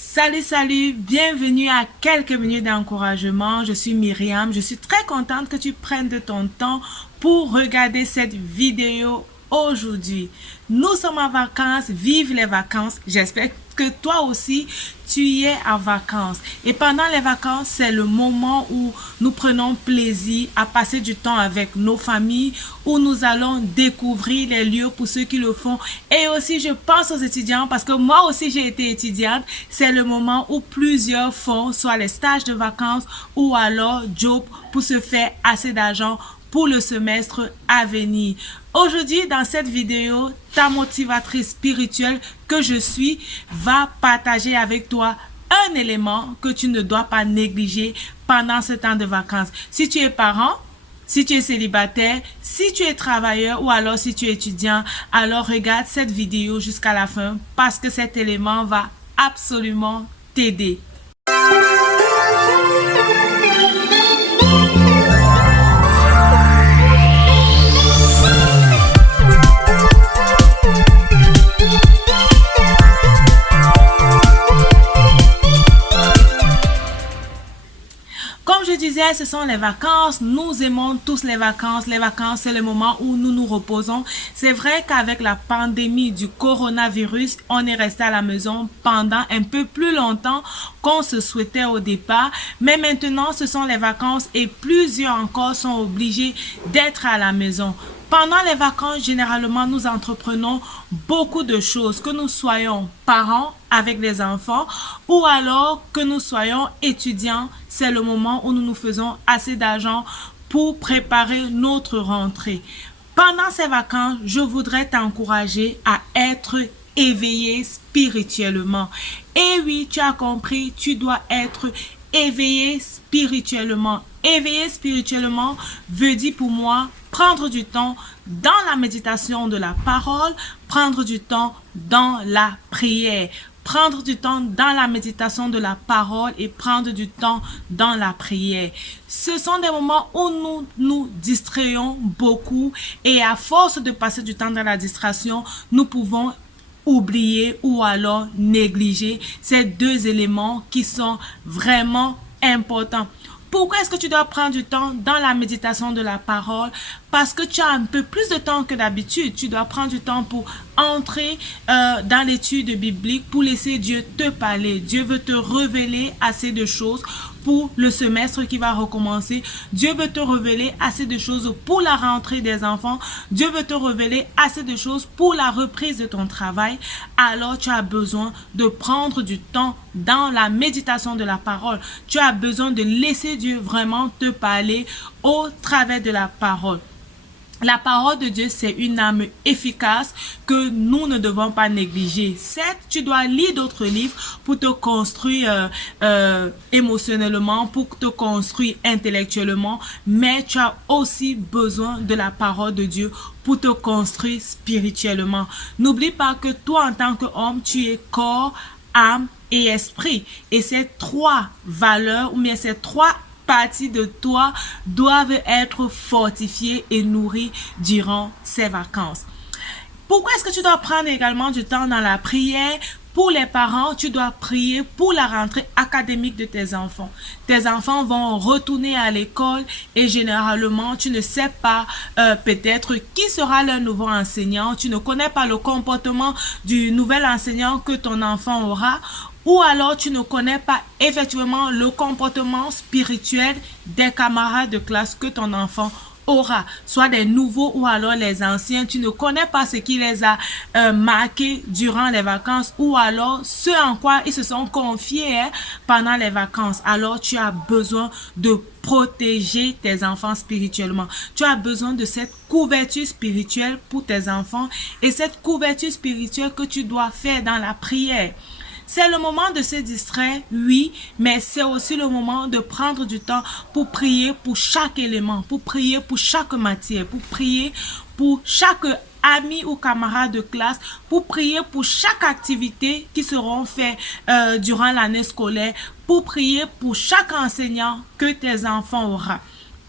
Salut, bienvenue à quelques minutes d'encouragement. Je suis Myriam, je suis très contente que tu prennes de ton temps pour regarder cette vidéo aujourd'hui. Nous sommes en vacances, vive les vacances. J'espère que toi aussi, tu y es en vacances. Et pendant les vacances, c'est le moment où nous prenons plaisir à passer du temps avec nos familles, où nous allons découvrir les lieux pour ceux qui le font. Et aussi, je pense aux étudiants parce que moi aussi, j'ai été étudiante. C'est le moment où plusieurs font soit les stages de vacances ou alors job pour se faire assez d'argent pour le semestre à venir. Aujourd'hui, dans cette vidéo, ta motivatrice spirituelle que je suis va partager avec toi un élément que tu ne dois pas négliger pendant ce temps de vacances. Si tu es parent, si tu es célibataire, si tu es travailleur ou alors si tu es étudiant, alors regarde cette vidéo jusqu'à la fin parce que cet élément va absolument t'aider. Comme je disais, ce sont les vacances. Nous aimons tous les vacances. Les vacances, c'est le moment où nous nous reposons. C'est vrai qu'avec la pandémie du coronavirus, on est resté à la maison pendant un peu plus longtemps qu'on se souhaitait au départ. Mais maintenant, ce sont les vacances et plusieurs encore sont obligés d'être à la maison. Pendant les vacances, généralement, nous entreprenons beaucoup de choses, que nous soyons parents avec les enfants ou alors que nous soyons étudiants. C'est le moment où nous nous faisons assez d'argent pour préparer notre rentrée. Pendant ces vacances, je voudrais t'encourager à être éveillé spirituellement. Et oui, tu as compris, tu dois être éveillé spirituellement. Éveillé spirituellement veut dire pour moi prendre du temps dans la méditation de la parole, prendre du temps dans la prière, prendre du temps dans la méditation de la parole et prendre du temps dans la prière. Ce sont des moments où nous nous distrayons beaucoup et à force de passer du temps dans la distraction, nous pouvons oublier ou alors négliger ces deux éléments qui sont vraiment importants. Pourquoi est-ce que tu dois prendre du temps dans la méditation de la parole? Parce que tu as un peu plus de temps que d'habitude. Tu dois prendre du temps pour entrer dans l'étude biblique, pour laisser Dieu te parler. Dieu veut te révéler assez de choses pour le semestre qui va recommencer. Dieu veut te révéler assez de choses pour la rentrée des enfants. Dieu veut te révéler assez de choses pour la reprise de ton travail. Alors tu as besoin de prendre du temps dans la méditation de la parole. Tu as besoin de laisser Dieu vraiment te parler au travers de la parole. La parole de Dieu, c'est une arme efficace que nous ne devons pas négliger. Certes, tu dois lire d'autres livres pour te construire émotionnellement, pour te construire intellectuellement, mais tu as aussi besoin de la parole de Dieu pour te construire spirituellement. N'oublie pas que toi, en tant qu'homme, tu es corps, âme et esprit. Et ces trois valeurs, ou bien ces trois parties de toi doivent être fortifiées et nourries durant ces vacances. Pourquoi est-ce que tu dois prendre également du temps dans la prière? Pour les parents, tu dois prier pour la rentrée académique de tes enfants. Tes enfants vont retourner à l'école et généralement, tu ne sais pas peut-être qui sera leur nouveau enseignant. Tu ne connais pas le comportement du nouvel enseignant que ton enfant aura. Ou alors tu ne connais pas effectivement le comportement spirituel des camarades de classe que ton enfant aura, soit des nouveaux ou alors les anciens. Tu ne connais pas ce qui les a marqués durant les vacances ou alors ce en quoi ils se sont confiés pendant les vacances. Alors tu as besoin de protéger tes enfants spirituellement. Tu as besoin de cette couverture spirituelle pour tes enfants et cette couverture spirituelle que tu dois faire dans la prière. C'est le moment de se distraire, oui, mais c'est aussi le moment de prendre du temps pour prier pour chaque élément, pour prier pour chaque matière, pour prier pour chaque ami ou camarade de classe, pour prier pour chaque activité qui seront faites durant l'année scolaire, pour prier pour chaque enseignant que tes enfants auront.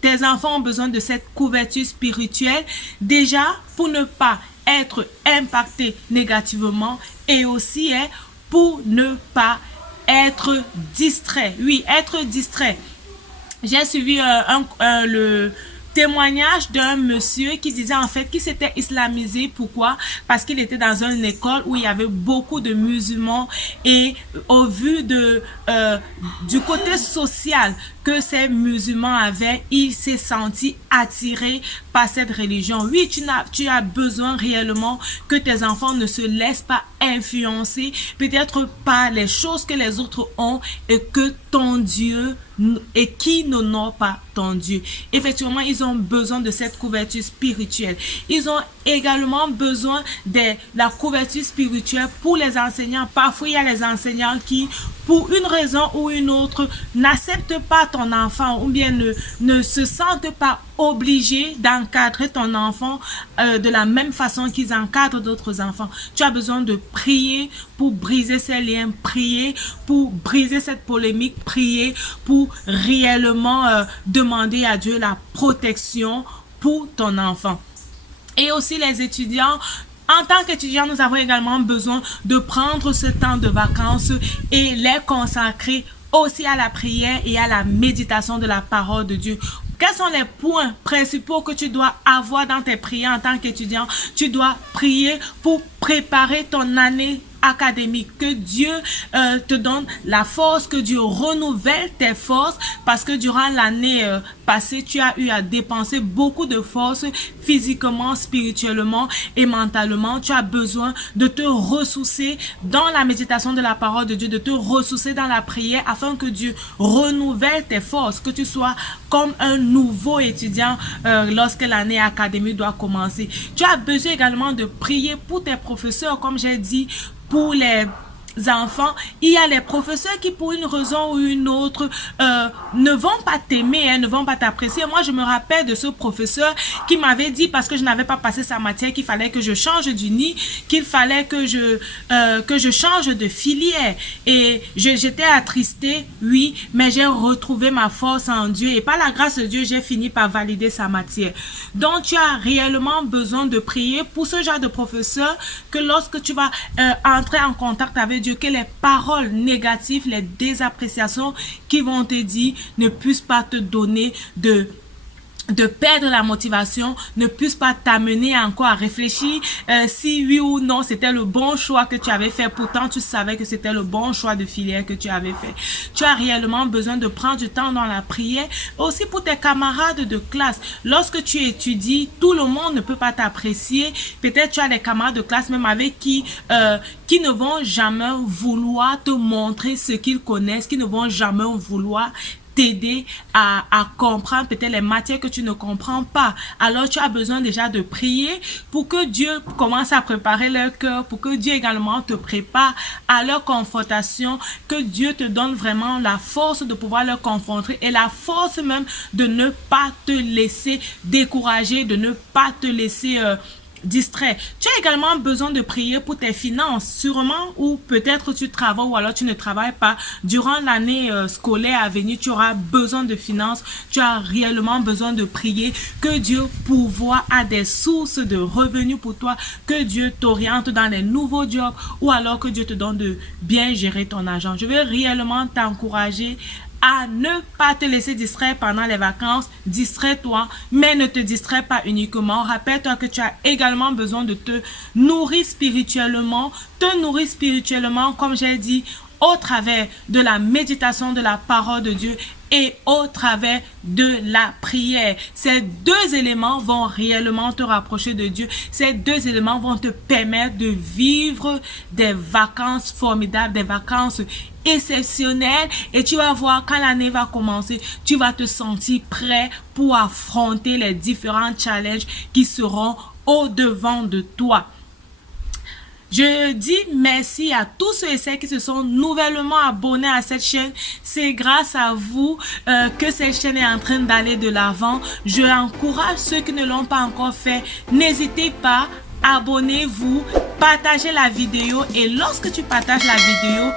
Tes enfants ont besoin de cette couverture spirituelle déjà pour ne pas être impactés négativement et aussi pour ne pas être distrait. Oui, être distrait. J'ai suivi le témoignage d'un monsieur qui disait en fait qu'il s'était islamisé. Pourquoi? Parce qu'il était dans une école où il y avait beaucoup de musulmans et au vu du côté social que ces musulmans avaient, il s'est senti attiré par cette religion. Oui, tu as besoin réellement que tes enfants ne se laissent pas influencer peut-être par les choses que les autres ont et que ton Dieu et qui n'honore pas ton Dieu. Effectivement, ils ont besoin de cette couverture spirituelle. Ils ont également besoin de la couverture spirituelle pour les enseignants. Parfois, il y a les enseignants qui, pour une raison ou une autre, n'acceptent pas ton enfant ou bien ne se sentent pas obligés d'encadrer ton enfant de la même façon qu'ils encadrent d'autres enfants. Tu as besoin de prier pour briser ces liens, prier pour briser cette polémique, prier pour réellement demander à Dieu la protection pour ton enfant. Et aussi les étudiants, en tant qu'étudiants, nous avons également besoin de prendre ce temps de vacances et les consacrer aussi à la prière et à la méditation de la parole de Dieu. Quels sont les points principaux que tu dois avoir dans tes prières en tant qu'étudiant? Tu dois prier pour préparer ton année académique, que Dieu te donne la force, que Dieu renouvelle tes forces, parce que durant l'année passée, tu as eu à dépenser beaucoup de forces physiquement, spirituellement et mentalement. Tu as besoin de te ressourcer dans la méditation de la parole de Dieu, de te ressourcer dans la prière afin que Dieu renouvelle tes forces, que tu sois comme un nouveau étudiant lorsque l'année académique doit commencer. Tu as besoin également de prier pour tes professeurs, comme j'ai dit, pour les enfants. Il y a les professeurs qui, pour une raison ou une autre, ne vont pas t'aimer, ne vont pas t'apprécier. Moi, je me rappelle de ce professeur qui m'avait dit, parce que je n'avais pas passé sa matière, qu'il fallait que je change d'uni, qu'il fallait que je change de filière. Et j'étais attristée, oui, mais j'ai retrouvé ma force en Dieu. Et par la grâce de Dieu, j'ai fini par valider sa matière. Donc, tu as réellement besoin de prier pour ce genre de professeur, que lorsque tu vas entrer en contact avec Dieu, que les paroles négatives, les désappréciations qui vont te dire ne puissent pas te donner de perdre la motivation, ne puisse pas t'amener encore à réfléchir si oui ou non c'était le bon choix que tu avais fait. Pourtant, tu savais que c'était le bon choix de filière que tu avais fait. Tu as réellement besoin de prendre du temps dans la prière. Aussi pour tes camarades de classe. Lorsque tu étudies, tout le monde ne peut pas t'apprécier. Peut-être tu as des camarades de classe même avec qui ne vont jamais vouloir te montrer ce qu'ils connaissent, qui ne vont jamais vouloir t'aider à comprendre peut-être les matières que tu ne comprends pas. Alors tu as besoin déjà de prier pour que Dieu commence à préparer leur cœur, pour que Dieu également te prépare à leur confrontation, que Dieu te donne vraiment la force de pouvoir leur confronter et la force même de ne pas te laisser décourager, de ne pas te laisser distrait. Tu as également besoin de prier pour tes finances, sûrement, ou peut-être tu travailles ou alors tu ne travailles pas. Durant l'année scolaire à venir, tu auras besoin de finances. Tu as réellement besoin de prier que Dieu pourvoie à des sources de revenus pour toi, que Dieu t'oriente dans les nouveaux jobs ou alors que Dieu te donne de bien gérer ton argent. Je veux réellement t'encourager à ne pas te laisser distraire pendant les vacances. Distrais-toi, mais ne te distrais pas uniquement. Rappelle-toi que tu as également besoin de te nourrir spirituellement. Te nourrir spirituellement, comme j'ai dit, au travers de la méditation de la parole de Dieu et au travers de la prière. Ces deux éléments vont réellement te rapprocher de Dieu. Ces deux éléments vont te permettre de vivre des vacances formidables, des vacances exceptionnelles. Et tu vas voir, quand l'année va commencer, tu vas te sentir prêt pour affronter les différents challenges qui seront au-devant de toi. Je dis merci à tous ceux et celles qui se sont nouvellement abonnés à cette chaîne. C'est grâce à vous que cette chaîne est en train d'aller de l'avant. Je encourage ceux qui ne l'ont pas encore fait. N'hésitez pas abonnez-vous, partagez la vidéo et lorsque tu partages la vidéo,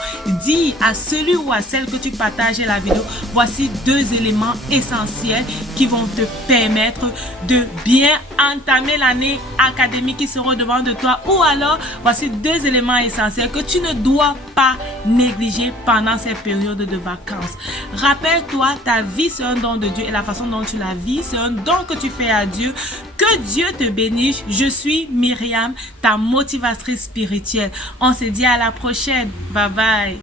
dis à celui ou à celle que tu partages la vidéo, voici 2 éléments essentiels qui vont te permettre de bien entamer l'année académique qui sera devant de toi, ou alors voici 2 éléments essentiels que tu ne dois pas négliger pendant ces périodes de vacances. Rappelle-toi, ta vie c'est un don de Dieu et la façon dont tu la vis, c'est un don que tu fais à Dieu. Que Dieu te bénisse. Je suis Myriam, ta motivatrice spirituelle. On se dit à la prochaine. Bye bye.